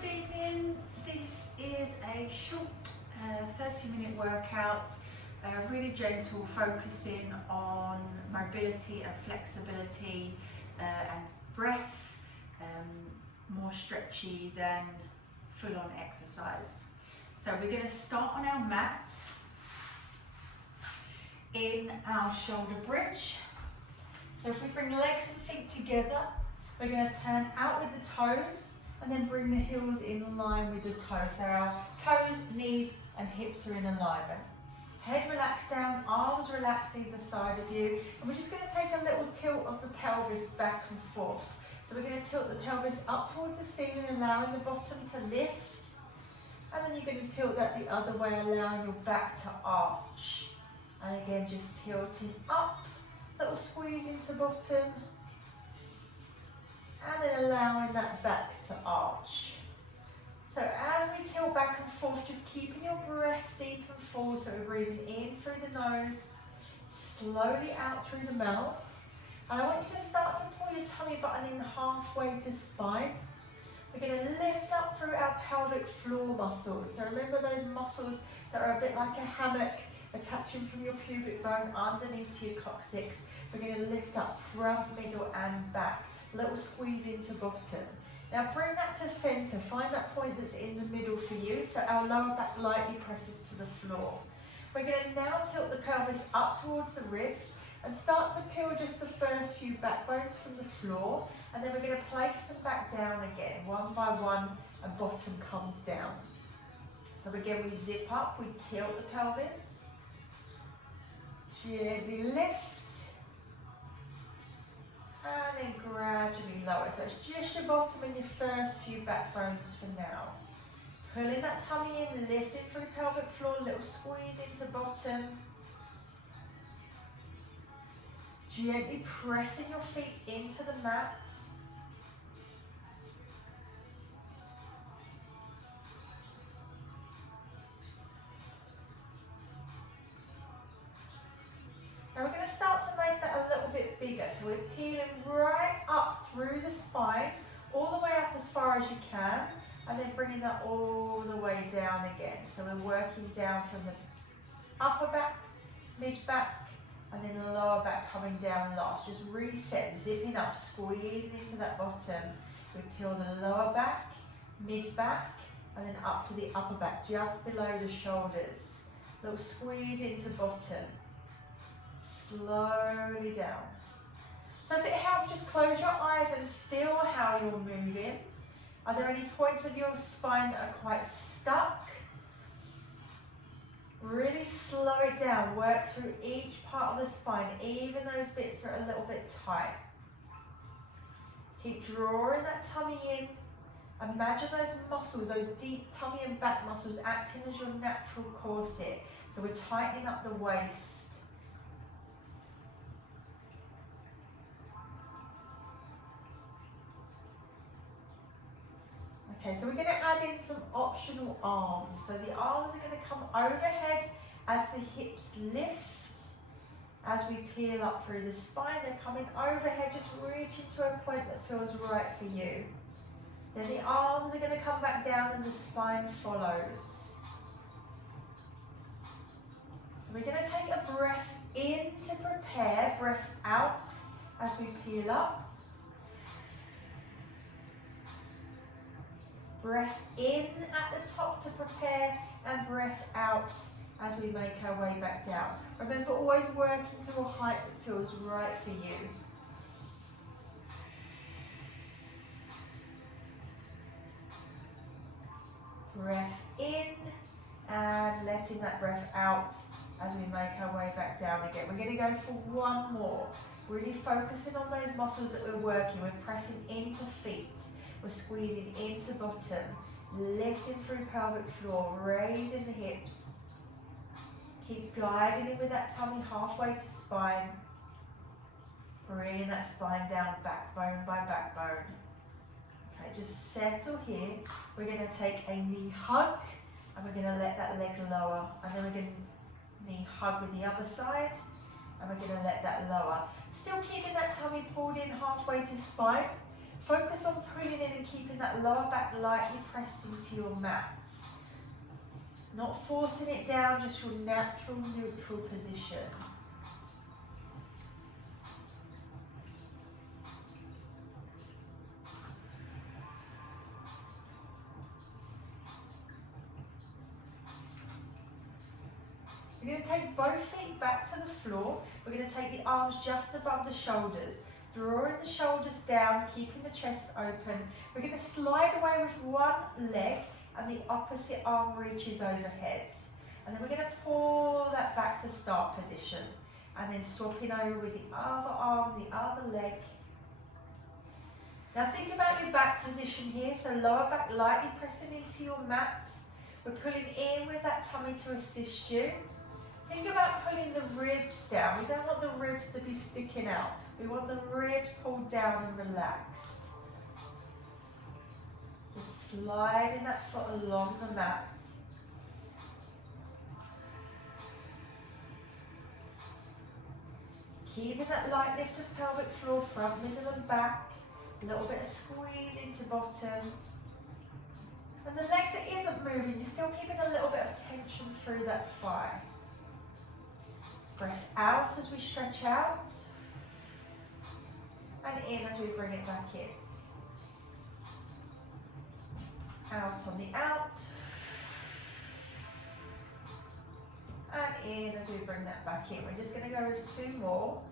Good evening. This is a short 30-minute workout, really gentle, focusing on mobility and flexibility and breath, more stretchy than full-on exercise. So we're going to start on our mat in our shoulder bridge. So if we bring legs and feet together, we're going to turn out with the toes and then bring the heels in line with the toes. So our toes, knees and hips are in alignment. Head relaxed down, arms relaxed either side of you. And we're just going to take a little tilt of the pelvis back and forth. So we're going to tilt the pelvis up towards the ceiling, allowing the bottom to lift. And then you're going to tilt that the other way, allowing your back to arch. And again, just tilting up, little squeeze into bottom. And then allowing that back to arch. So as we tilt back and forth, just keeping your breath deep and full. So we're breathing in through the nose, slowly out through the mouth. And I want you to start to pull your tummy button in halfway to spine. We're going to lift up through our pelvic floor muscles. So remember those muscles that are a bit like a hammock attaching from your pubic bone underneath your coccyx. We're going to lift up front, middle and back. Little squeeze into bottom. Now bring that to centre. Find that point that's in the middle for you. So our lower back lightly presses to the floor. We're going to now tilt the pelvis up towards the ribs and start to peel just the first few back bones from the floor. And then we're going to place them back down again, one by one, and bottom comes down. So again, we zip up, we tilt the pelvis. Gently lift. And then gradually lower. So it's just your bottom and your first few back bones for now. Pulling that tummy in, lifting through pelvic floor, little squeeze into bottom. Gently pressing your feet into the mat. Now we're going to start to make that a little bit bigger. So we're peeling right up through the spine, all the way up as far as you can, and then bringing that all the way down again. So we're working down from the upper back, mid back, and then the lower back coming down last. Just reset, zipping up, squeezing into that bottom. We peel the lower back, mid back, and then up to the upper back, just below the shoulders. Little squeeze into bottom. Slowly down. So if it helps, just close your eyes and feel how you're moving. Are there any points of your spine that are quite stuck? Really slow it down. Work through each part of the spine, even those bits that are a little bit tight. Keep drawing that tummy in. Imagine those muscles, those deep tummy and back muscles acting as your natural corset. So we're tightening up the waist. Okay, so we're going to add in some optional arms. So the arms are going to come overhead as the hips lift. As we peel up through the spine, they're coming overhead, just reaching to a point that feels right for you. Then the arms are going to come back down and the spine follows. So we're going to take a breath in to prepare, breath out as we peel up. Breath in at the top to prepare and breath out as we make our way back down. Remember, always working to a height that feels right for you. Breath in and letting that breath out as we make our way back down again. We're going to go for one more. Really focusing on those muscles that we're working. We're pressing into feet. We're squeezing into bottom, lifting through pelvic floor, raising the hips. Keep guiding in with that tummy halfway to spine. Bringing that spine down backbone by backbone. Okay, just settle here. We're going to take a knee hug and we're going to let that leg lower. And then we're going to knee hug with the other side and we're going to let that lower. Still keeping that tummy pulled in halfway to spine. Focus on pulling in and keeping that lower back lightly pressed into your mat. Not forcing it down, just your natural neutral position. We're going to take both feet back to the floor. We're going to take the arms just above the shoulders, drawing the shoulders down, keeping the chest open. We're going to slide away with one leg and the opposite arm reaches overhead. And then we're going to pull that back to start position. And then swapping over with the other arm, the other leg. Now think about your back position here. So lower back lightly pressing into your mat. We're pulling in with that tummy to assist you. Think about pulling the ribs down. We don't want the ribs to be sticking out. We want the ribs pulled down and relaxed. Just sliding that foot along the mat. Keeping that light lift of pelvic floor, front, middle and back. A little bit of squeeze into bottom. And the leg that isn't moving, you're still keeping a little bit of tension through that thigh. Breath out as we stretch out. And in as we bring it back in. Out on the out. And in as we bring that back in. We're just going to go with two more.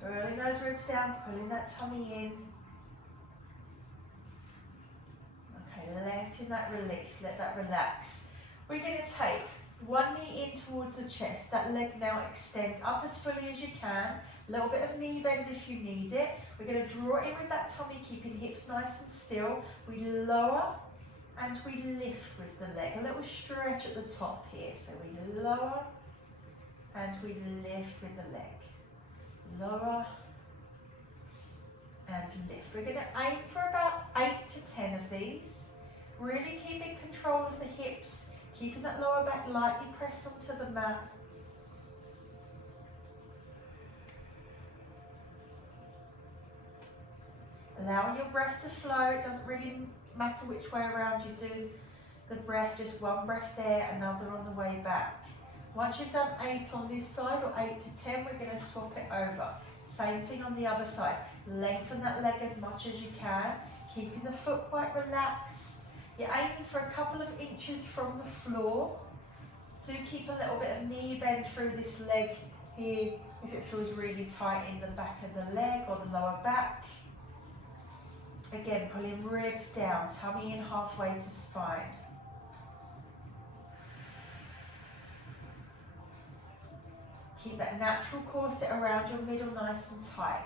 Pulling those ribs down, pulling that tummy in. Okay, letting that release, let that relax. We're going to take one knee in towards the chest. That leg now extends up as fully as you can. A little bit of knee bend if you need it. We're going to draw in with that tummy, keeping hips nice and still. We lower and we lift with the leg. A little stretch at the top here. So we lower and we lift with the leg. Lower and lift. We're going to aim for about 8 to 10 of these. Really keeping control of the hips, keeping that lower back lightly pressed onto the mat. Allowing your breath to flow. It doesn't really matter which way around you do the breath, just one breath there, another on the way back. Once you've done 8 on this side, or 8 to 10, we're going to swap it over. Same thing on the other side. Lengthen that leg as much as you can, keeping the foot quite relaxed. You're aiming for a couple of inches from the floor. Do keep a little bit of knee bend through this leg here if it feels really tight in the back of the leg or the lower back. Again, pulling ribs down, tummy in halfway to spine. Keep that natural corset around your middle nice and tight.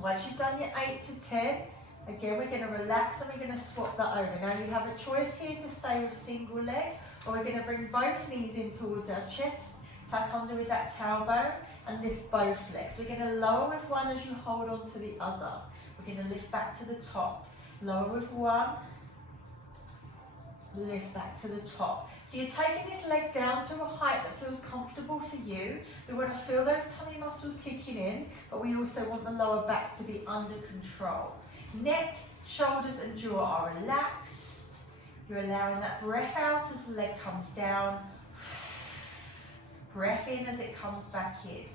Once you've done your 8 to 10, again we're going to relax and we're going to swap that over. Now you have a choice here to stay with single leg, or we're going to bring both knees in towards our chest, tuck under with that tailbone and lift both legs. We're going to lower with one as you hold on to the other. We're going to lift back to the top. Lower with one, lift back to the top. So you're taking this leg down to a height that feels comfortable for you. We want to feel those tummy muscles kicking in, but we also want the lower back to be under control. Neck, shoulders and jaw are relaxed. You're allowing that breath out as the leg comes down. Breath in as it comes back in.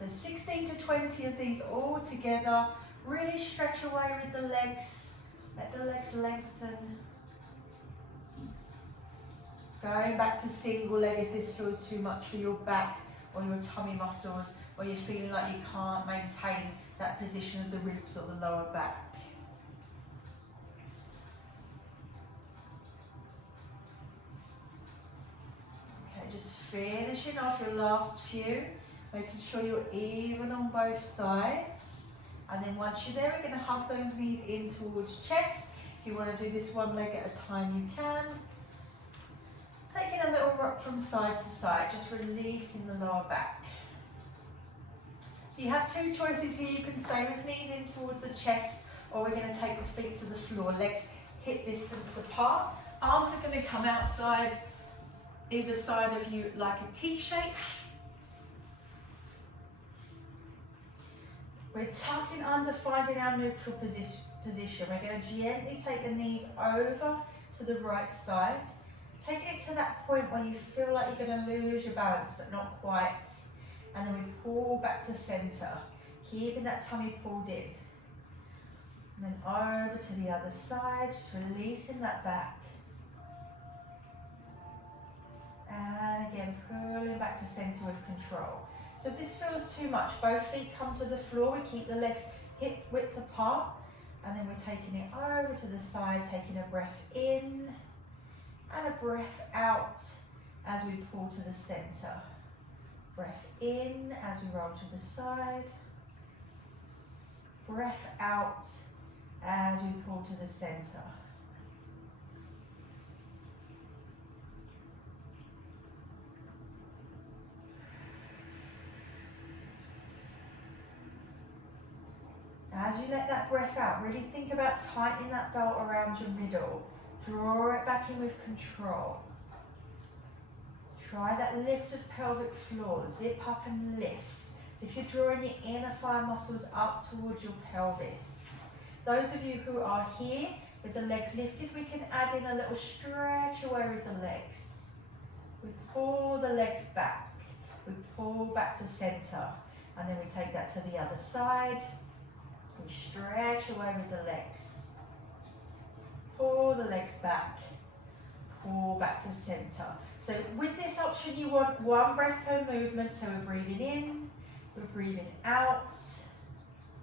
So 16 to 20 of these all together. Really stretch away with the legs. Let the legs lengthen. Going back to single leg if this feels too much for your back or your tummy muscles, or you're feeling like you can't maintain that position of the ribs or the lower back. Okay, just finishing off your last few. Making sure you're even on both sides. And then once you're there, we're going to hug those knees in towards chest. If you want to do this one leg at a time, you can. Taking a little rock from side to side, just releasing the lower back. So you have two choices here. You can stay with knees in towards the chest, or we're going to take the feet to the floor. Legs hip distance apart. Arms are going to come outside either side of you like a T shape. We're tucking under, finding our neutral position. We're going to gently take the knees over to the right side. Taking it to that point where you feel like you're going to lose your balance, but not quite. And then we pull back to center, keeping that tummy pulled in. And then over to the other side, just releasing that back. And again, pulling back to center with control. So if this feels too much, both feet come to the floor. We keep the legs hip width apart. And then we're taking it over to the side, taking a breath in and a breath out as we pull to the center. Breath in as we roll to the side. Breath out as we pull to the center. As you let that breath out, really think about tightening that belt around your middle. Draw it back in with control. Try that lift of pelvic floor. Zip up and lift. As if you're drawing your inner thigh muscles up towards your pelvis. Those of you who are here with the legs lifted, we can add in a little stretch away with the legs. We pull the legs back. We pull back to center. And then we take that to the other side. We stretch away with the legs. Pull the legs back. Pull back to center. So with this option, you want one breath per movement. So we're breathing in, we're breathing out,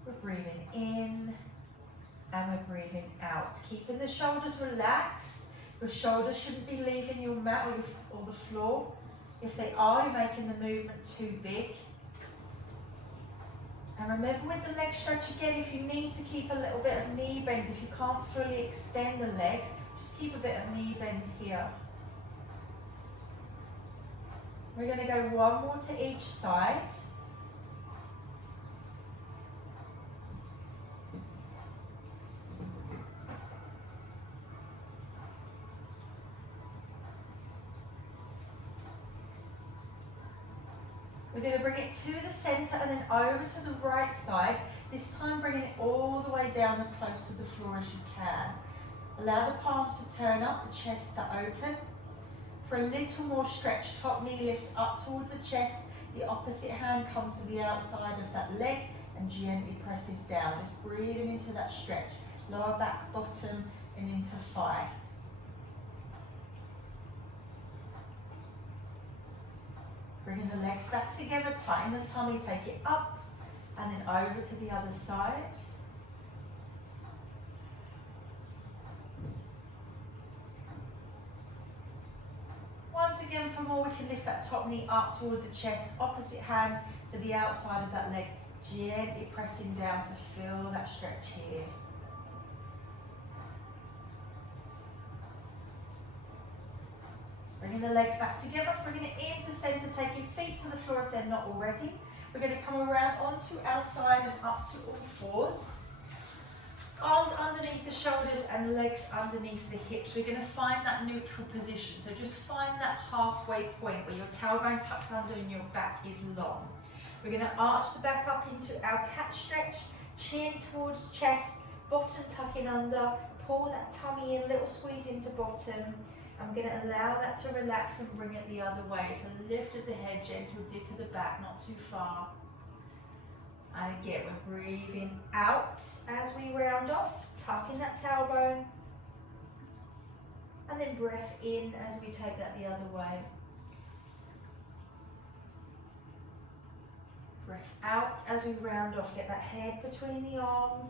we're breathing in, and we're breathing out. Keeping the shoulders relaxed. Your shoulders shouldn't be leaving your mat or the floor. If they are, you're making the movement too big. And remember with the leg stretch again, if you need to keep a little bit of knee bend, if you can't fully extend the legs, just keep a bit of knee bend here. We're going to go one more to each side. We're going to bring it to the center and then over to the right side. This time bringing it all the way down as close to the floor as you can. Allow the palms to turn up, the chest to open. For a little more stretch, top knee lifts up towards the chest. The opposite hand comes to the outside of that leg and gently presses down. Just breathing into that stretch. Lower back, bottom, and into thigh. Bringing the legs back together, tighten the tummy, take it up, and then over to the other side. Once again, for more, we can lift that top knee up towards the chest, opposite hand to the outside of that leg, gently pressing down to feel that stretch here. Bringing the legs back together, bringing it into center, taking feet to the floor if they're not already. We're going to come around onto our side and up to all fours. Arms underneath the shoulders and legs underneath the hips. We're going to find that neutral position. So just find that halfway point where your tailbone tucks under and your back is long. We're going to arch the back up into our cat stretch, chin towards chest, bottom tucking under, pull that tummy in, little squeeze into bottom. I'm going to allow that to relax and bring it the other way. So lift of the head, gentle dip of the back, not too far. And again, we're breathing out as we round off, tucking that tailbone. And then breath in as we take that the other way. Breath out as we round off, get that head between the arms,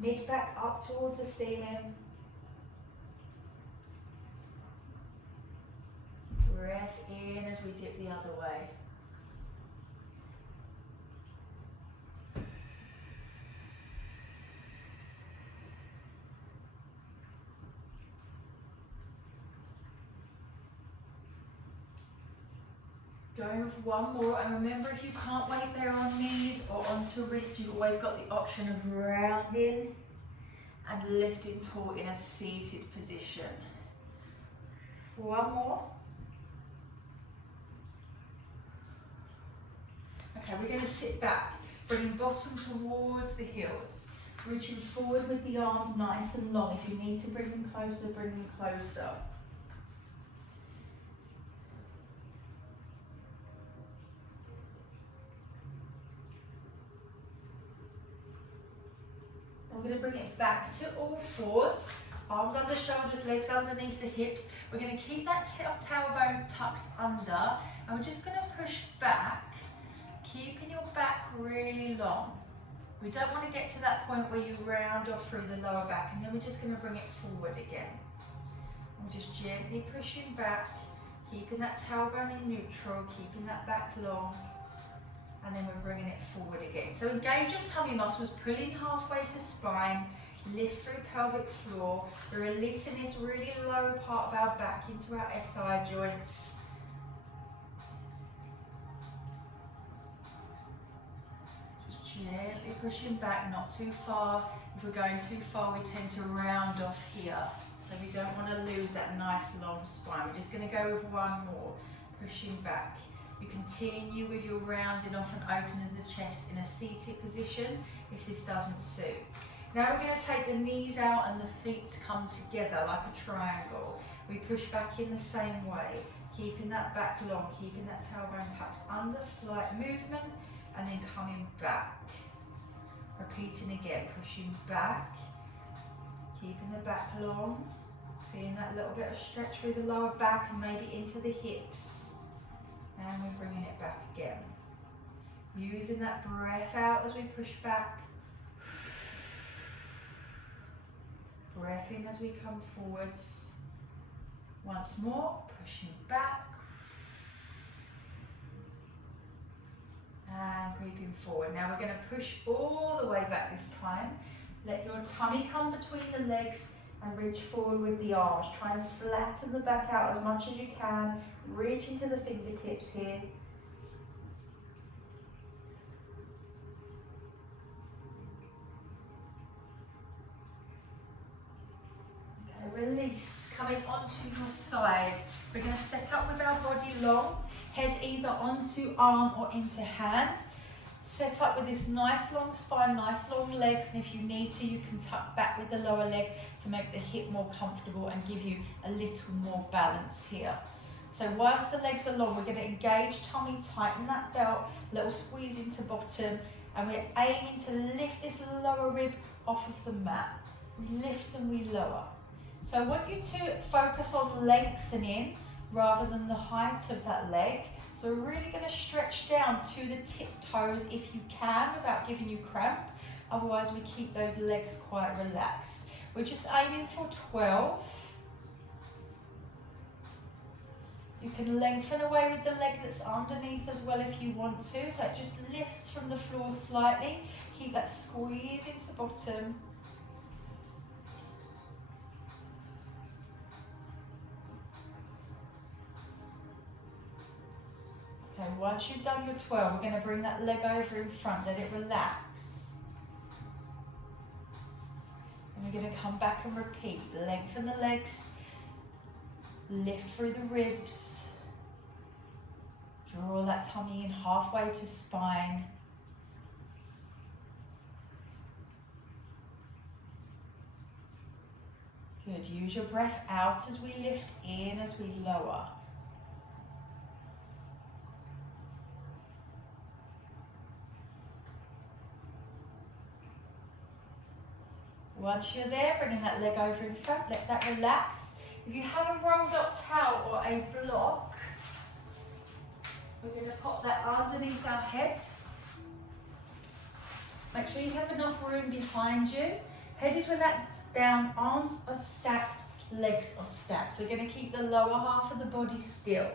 mid back up towards the ceiling. Breath in as we dip the other way. Going with one more, and remember if you can't wait there on knees onto a wrist, you've always got the option of rounding and lifting tall in a seated position. One more. Okay, we're going to sit back, bringing bottom towards the heels, reaching forward with the arms nice and long. If you need to bring them closer, bring them closer. We're going to bring it back to all fours, arms under shoulders, legs underneath the hips. We're going to keep that tailbone tucked under, and we're just going to push back, keeping your back really long. We don't want to get to that point where you round off through the lower back, and then we're just going to bring it forward again. And we're just gently pushing back, keeping that tailbone in neutral, keeping that back long. And then we're bringing it forward again. So engage your tummy muscles, pulling halfway to spine, lift through pelvic floor. We're releasing this really low part of our back into our SI joints. Just gently pushing back, not too far. If we're going too far, we tend to round off here. So we don't want to lose that nice long spine. We're just going to go with one more, pushing back. You continue with your rounding off and opening the chest in a seated position if this doesn't suit. Now we're going to take the knees out and the feet come together like a triangle. We push back in the same way, keeping that back long, keeping that tailbone tucked under, slight movement, and then coming back. Repeating again, pushing back, keeping the back long, feeling that little bit of stretch through the lower back and maybe into the hips. And we're bringing it back again. Using that breath out as we push back. Breath in as we come forwards. Once more, pushing back. And creeping forward. Now we're going to push all the way back this time. Let your tummy come between the legs and reach forward with the arms. Try and flatten the back out as much as you can. Reach into the fingertips here. Okay, release. Coming onto your side. We're going to set up with our body long. Head either onto arm or into hand. Set up with this nice long spine, nice long legs, and if you need to, you can tuck back with the lower leg to make the hip more comfortable and give you a little more balance here. So whilst the legs are long, we're going to engage tummy, tighten that belt, little squeeze into bottom, and we're aiming to lift this lower rib off of the mat. We lift and we lower. So I want you to focus on lengthening rather than the height of that leg. So we're really going to stretch down to the tiptoes if you can without giving you cramp. Otherwise we keep those legs quite relaxed. We're just aiming for 12. You can lengthen away with the leg that's underneath as well if you want to. So it just lifts from the floor slightly. Keep that squeeze into bottom. Okay, once you've done your 12, we're going to bring that leg over in front, let it relax. And we're going to come back and repeat. Lengthen the legs, lift through the ribs, draw that tummy in halfway to spine. Good, use your breath out as we lift, in as we lower. Once you're there, bringing that leg over in front, let that relax. If you have a rolled up towel or a block, we're going to pop that underneath our head. Make sure you have enough room behind you. Head is relaxed down, arms are stacked, legs are stacked. We're going to keep the lower half of the body still.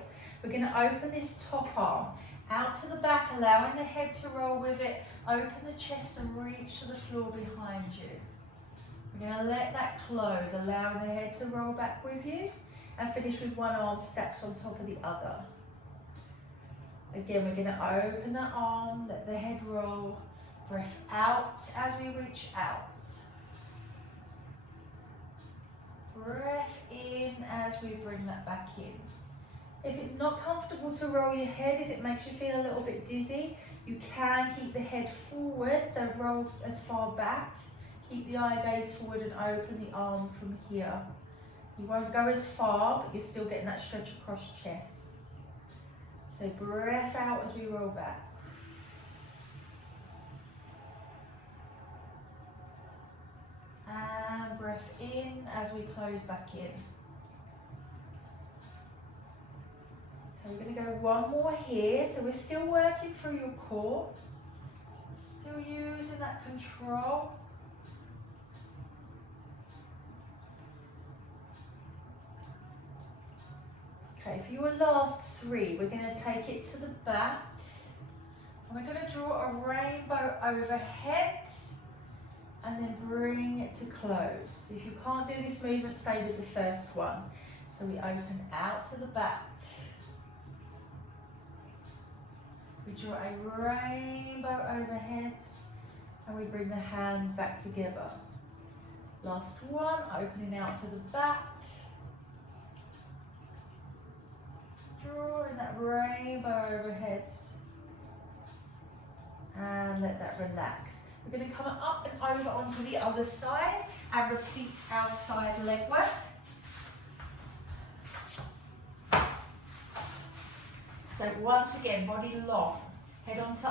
We're going to open this top arm out to the back, allowing the head to roll with it. Open the chest and reach to the floor behind you. We're going to let that close, allowing the head to roll back with you, and finish with one arm stacked on top of the other. Again, we're going to open that arm, let the head roll, Breath out as we reach out. Breath in as we bring that back in. If it's not comfortable to roll your head, if it makes you feel a little bit dizzy, you can keep the head forward, don't roll as far back. Keep the eye gaze forward and open the arm from here. You won't go as far, but you're still getting that stretch across your chest. So breath out as we roll back. And breath in as we close back in. Okay, we're going to go one more here. So we're still working through your core. Still using that control. Okay, for your last three, we're going to take it to the back. And we're going to draw a rainbow overhead. And then bring it to close. If you can't do this movement, stay with the first one. So we open out to the back. We draw a rainbow overhead and we bring the hands back together. Last one, opening out to the back. Drawing that rainbow overhead. And let that relax. We're going to come up and over onto the other side and repeat our side leg work. So once again, body long, head onto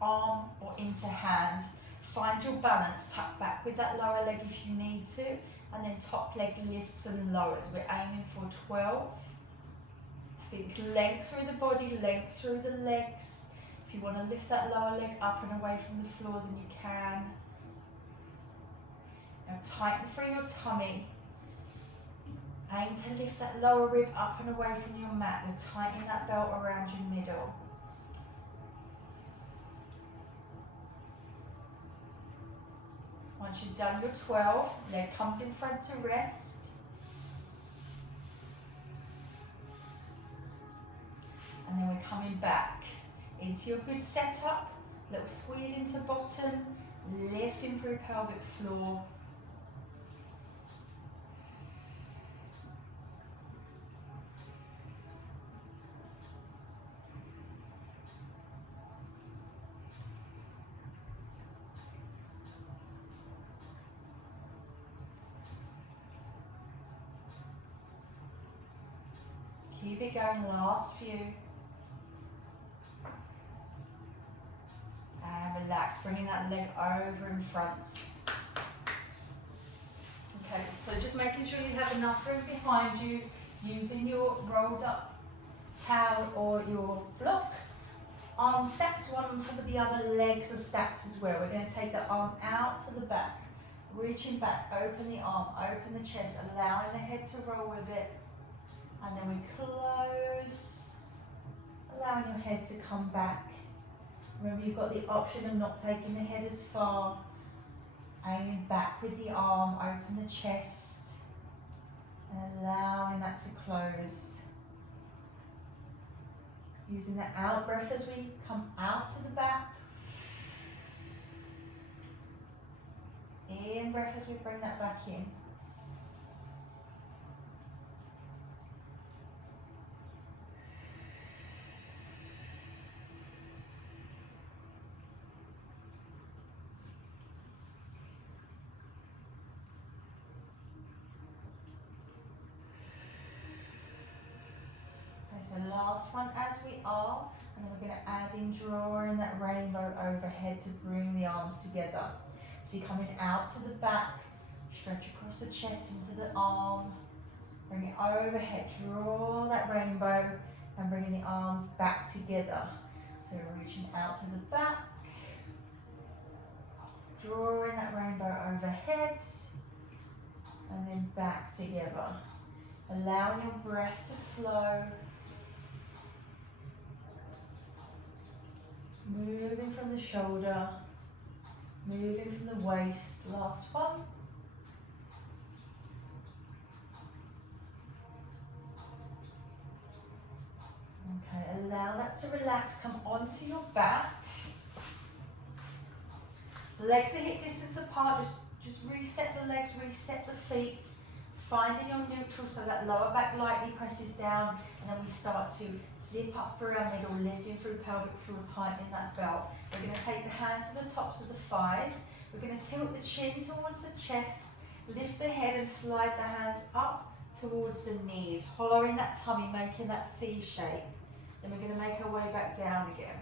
arm or into hand. Find your balance, tuck back with that lower leg if you need to, and then top leg lifts and lowers. We're aiming for 12. Think length through the body, length through the legs. If you want to lift that lower leg up and away from the floor, then you can. Now tighten through your tummy. Aim to lift that lower rib up and away from your mat. We're tightening that belt around your middle. Once you've done your 12, leg comes in front to rest. And then we're coming back into your good setup. Little squeeze into bottom, lifting through pelvic floor. Keep it going, last few. And relax, bringing that leg over in front. Okay, so just making sure you have enough room behind you, using your rolled up towel or your block. Arms stacked, one on top of the other, legs are stacked as well. We're going to take the arm out to the back, reaching back, open the arm, open the chest, allowing the head to roll with it. And then we close, allowing your head to come back. Remember, you've got the option of not taking the head as far. Aiming back with the arm, open the chest, and allowing that to close. Using the out breath as we come out to the back. In breath as we bring that back in. So last one as we are, and then we're going to add in drawing that rainbow overhead to bring the arms together. So you're coming out to the back, stretch across the chest into the arm, bring it overhead, draw that rainbow and bringing the arms back together. So reaching out to the back, drawing that rainbow overhead and then back together. Allowing your breath to flow. Moving from the shoulder, moving from the waist. Last one. Okay, allow that to relax. Come onto your back. Legs are hip distance apart, just reset the legs, reset the feet, finding your neutral so that lower back lightly presses down, and then we start to zip up through our middle, lifting through pelvic floor, tightening that belt. We're going to take the hands to the tops of the thighs. We're going to tilt the chin towards the chest, lift the head and slide the hands up towards the knees, hollowing that tummy, making that C shape. Then we're going to make our way back down again.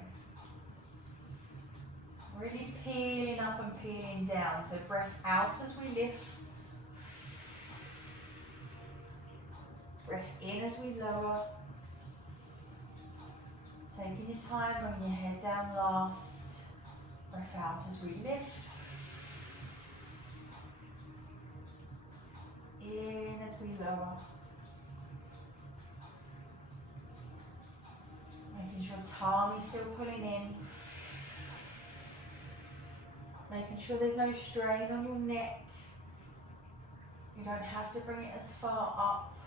Really peeling up and peeling down. So breath out as we lift. Breath in as we lower. Taking your time, bringing your head down last. Breath out as we lift. In as we lower. Making sure tummy's still pulling in. Making sure there's no strain on your neck. You don't have to bring it as far up.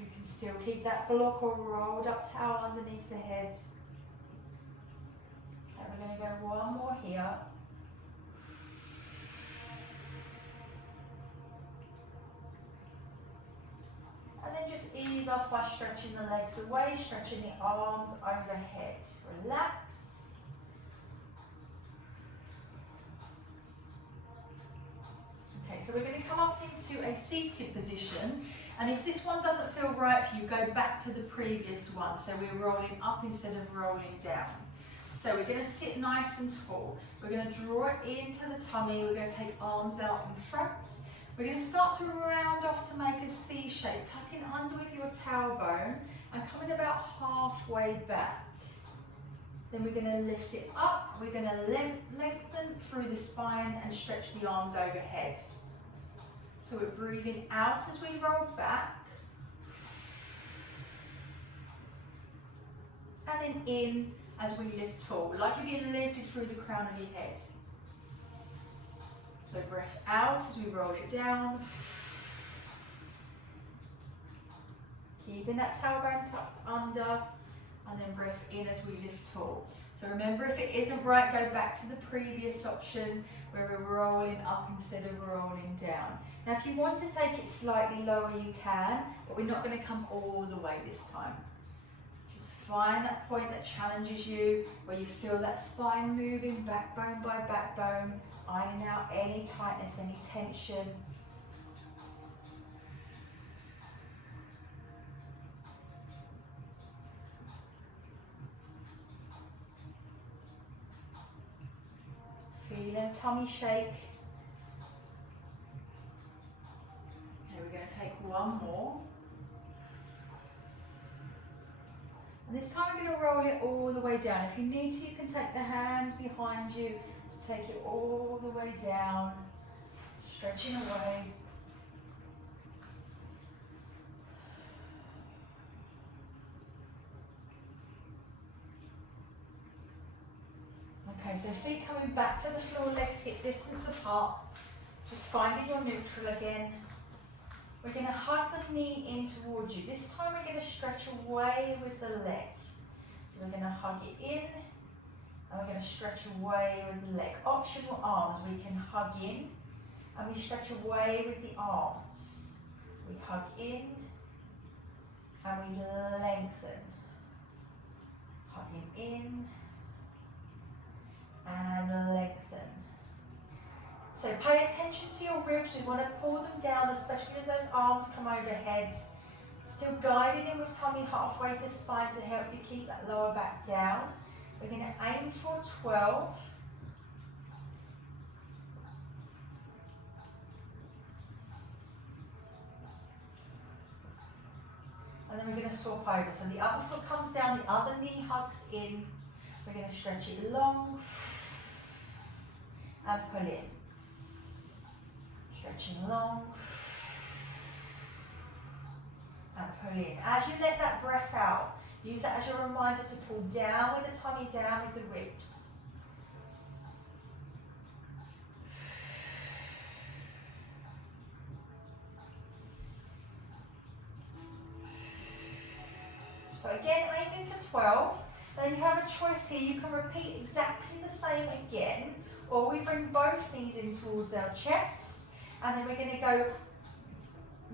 You can still keep that block or rolled up towel underneath the head. Okay, we're going to go one more here. And then just ease off by stretching the legs away, stretching the arms overhead. Relax. Okay, so we're going to come up into a seated position. And if this one doesn't feel right for you, go back to the previous one. So we're rolling up instead of rolling down. So we're going to sit nice and tall. We're going to draw it into the tummy. We're going to take arms out in front. We're going to start to round off to make a C shape, tucking under with your tailbone and coming about halfway back. Then we're going to lift it up. We're going to lengthen through the spine and stretch the arms overhead. So we're breathing out as we roll back. And then in as we lift tall, like if you lifted through the crown of your head. So breath out as we roll it down. Keeping that tailbone tucked under. And then breath in as we lift tall. So remember, if it isn't right, go back to the previous option where we're rolling up instead of rolling down. Now if you want to take it slightly lower, you can, but we're not going to come all the way this time. Just find that point that challenges you, where you feel that spine moving backbone by backbone, ironing out any tightness, any tension. Feeling a tummy shake. Okay, we're going to take one more. And this time we're going to roll it all the way down. If you need to, you can take the hands behind you to take it all the way down, stretching away. Okay, so feet coming back to the floor, legs hip distance apart. Just finding your neutral again. We're going to hug the knee in towards you. This time we're going to stretch away with the leg. So we're going to hug it in, and we're going to stretch away with the leg. Optional arms, we can hug in, and we stretch away with the arms. We hug in, and we lengthen. Hugging in, and lengthen. So pay attention to your ribs. We want to pull them down, especially as those arms come overhead. Still guiding in with tummy halfway to spine to help you keep that lower back down. We're going to aim for 12. And then we're going to swap over. So the other foot comes down, the other knee hugs in. We're going to stretch it long and pull in. Stretching long and pull in. As you let that breath out, use that as your reminder to pull down with the tummy, down with the ribs. So again, aiming for 12. Then you have a choice here. You can repeat exactly the same again, or we bring both knees in towards our chest, and then we're going to go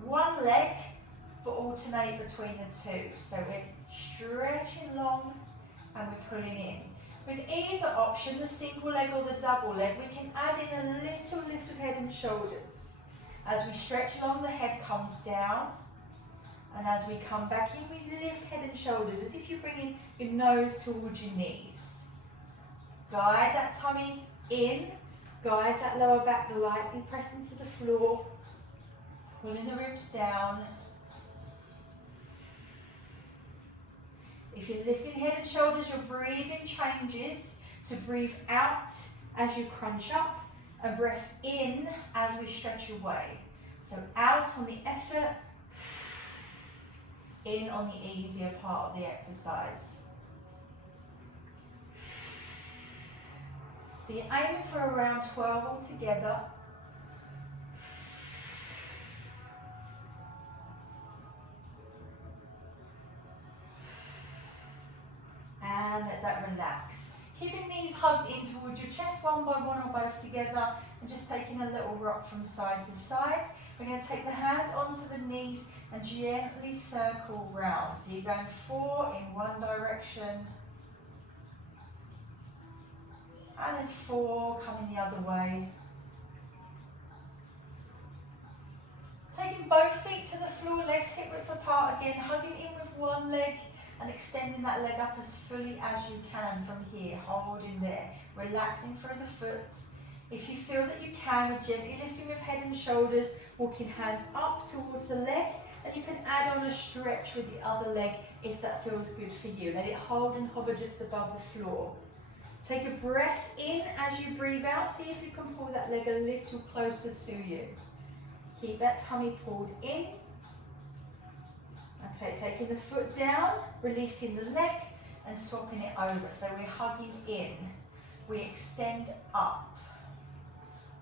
one leg, but alternate between the two. So we're stretching long and we're pulling in. With either option, the single leg or the double leg, we can add in a little lift of head and shoulders. As we stretch long, the head comes down. And as we come back in, we lift head and shoulders as if you're bringing your nose towards your knees. Guide that tummy in, guide that lower back lightly, press into the floor, pulling the ribs down. If you're lifting head and shoulders, your breathing changes to breathe out as you crunch up and breath in as we stretch away. So out on the effort, in on the easier part of the exercise. So you're aiming for around 12 altogether. And let that relax. Keeping knees hugged in towards your chest, one by one or both together, and just taking a little rock from side to side. We're going to take the hands onto the knees and gently circle round. So you're going 4 in one direction, and then 4 coming the other way. Taking both feet to the floor, legs hip width apart again, hugging in with one leg and extending that leg up as fully as you can from here, holding there, relaxing through the foot. If you feel that you can, we're gently lifting with head and shoulders, walking hands up towards the leg, and you can add on a stretch with the other leg if that feels good for you. Let it hold and hover just above the floor. Take a breath in as you breathe out. See if you can pull that leg a little closer to you. Keep that tummy pulled in. Okay, taking the foot down, releasing the leg and swapping it over. So we're hugging in. We extend up.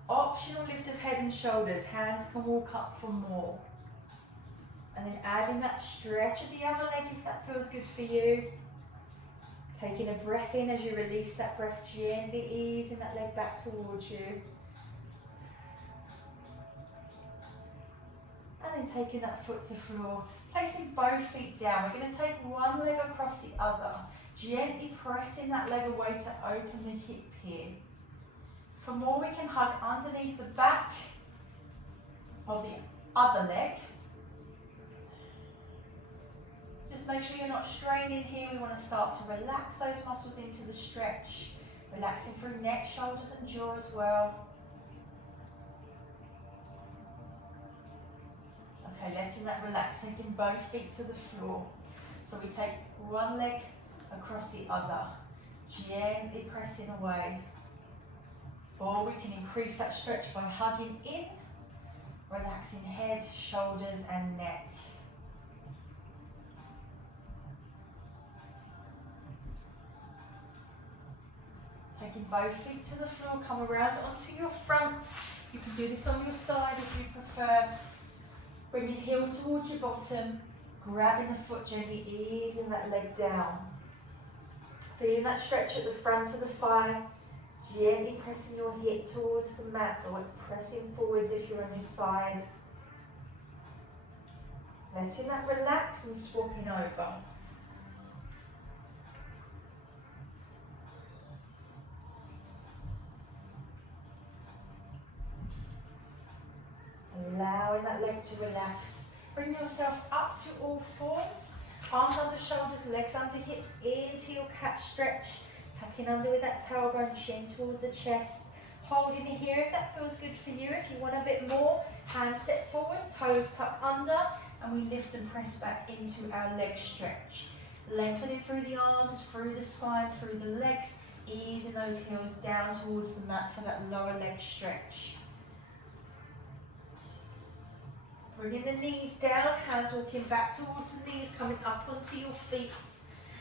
Optional lift of head and shoulders. Hands can walk up for more. And then adding that stretch of the other leg if that feels good for you. Taking a breath in as you release that breath, gently easing that leg back towards you. And then taking that foot to floor. Placing both feet down. We're going to take one leg across the other. Gently pressing that leg away to open the hip here. For more, we can hug underneath the back of the other leg. Just make sure you're not straining here. We want to start to relax those muscles into the stretch. Relaxing through neck, shoulders and jaw as well. Okay, letting that relax, taking both feet to the floor. So we take one leg across the other, gently pressing away. Or we can increase that stretch by hugging in, relaxing head, shoulders and neck. Taking both feet to the floor, come around onto your front. You can do this on your side if you prefer. Bring your heel towards your bottom, grabbing the foot gently, easing that leg down. Feeling that stretch at the front of the thigh, gently pressing your hip towards the mat or pressing forwards if you're on your side. Letting that relax and swapping over. Allowing that leg to relax. Bring yourself up to all fours. Arms under shoulders, legs under hips, into your cat stretch. Tucking under with that tailbone, chin towards the chest. Holding it here if that feels good for you. If you want a bit more, hands step forward, toes tuck under, and we lift and press back into our leg stretch. Lengthening through the arms, through the spine, through the legs, easing those heels down towards the mat for that lower leg stretch. Bringing the knees down, hands walking back towards the knees, coming up onto your feet.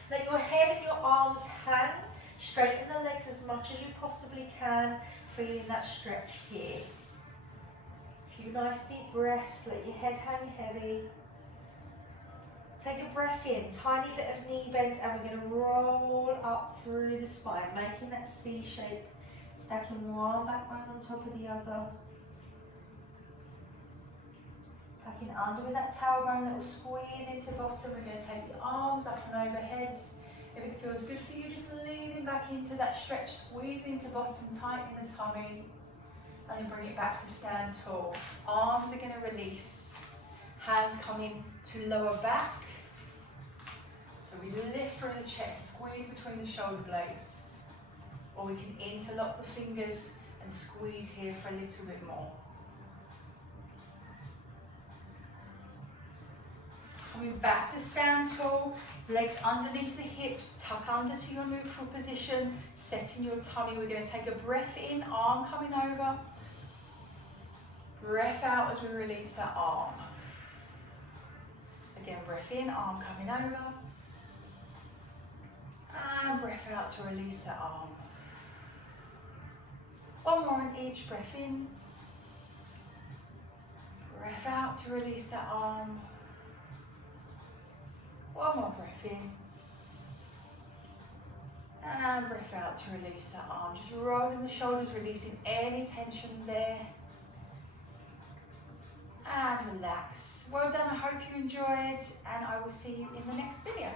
Let your head and your arms hang. Straighten the legs as much as you possibly can, feeling that stretch here. A few nice deep breaths, let your head hang heavy. Take a breath in, tiny bit of knee bend, and we're going to roll up through the spine, making that C shape, stacking one back bone on top of the other. Tucking under with that tailbone that will squeeze into bottom. We're going to take the arms up and overhead. If it feels good for you, just leaning back into that stretch, squeezing into bottom, tightening the tummy, and then bring it back to stand tall. Arms are going to release. Hands coming to lower back. So we lift through the chest, squeeze between the shoulder blades. Or we can interlock the fingers and squeeze here for a little bit more. Coming back to stand tall, legs underneath the hips, tuck under to your neutral position, setting your tummy. We're going to take a breath in, arm coming over. Breath out as we release that arm. Again, breath in, arm coming over. And breath out to release that arm. One more on each, breath in. Breath out to release that arm. One more breath in. And breath out to release that arm. Just rolling the shoulders, releasing any tension there. And relax. Well done, I hope you enjoyed, and I will see you in the next video.